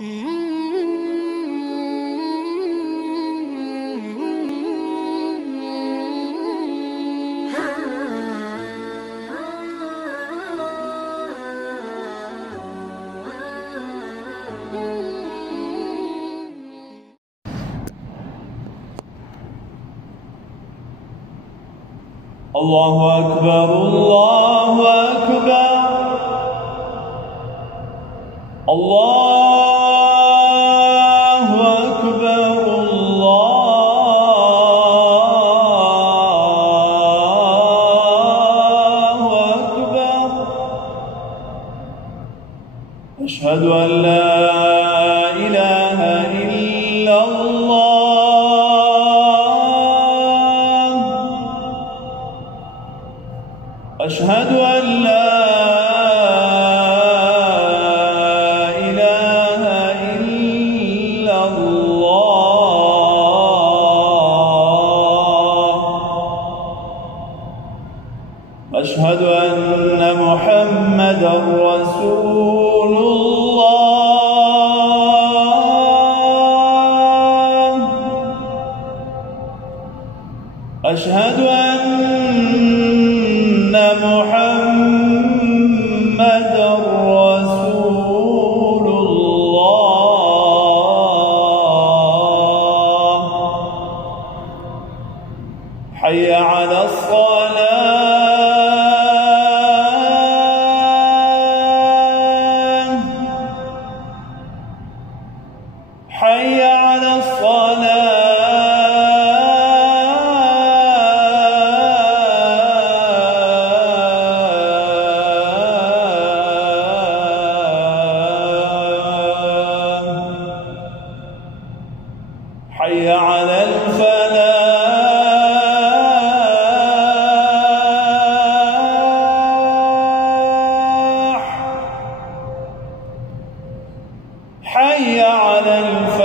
الله أكبر الله أكبر الله أكبر الله أكبر. أشهد أن لا إله إلا الله. أشهد أن لا إله إلا الله. أشهد أن محمدًا رسول الله. أشهد أن محمدًا رسول الله. حي على الصلاة. حي على الصلاة. حي على الفلاح. حي على الفلاح.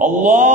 الله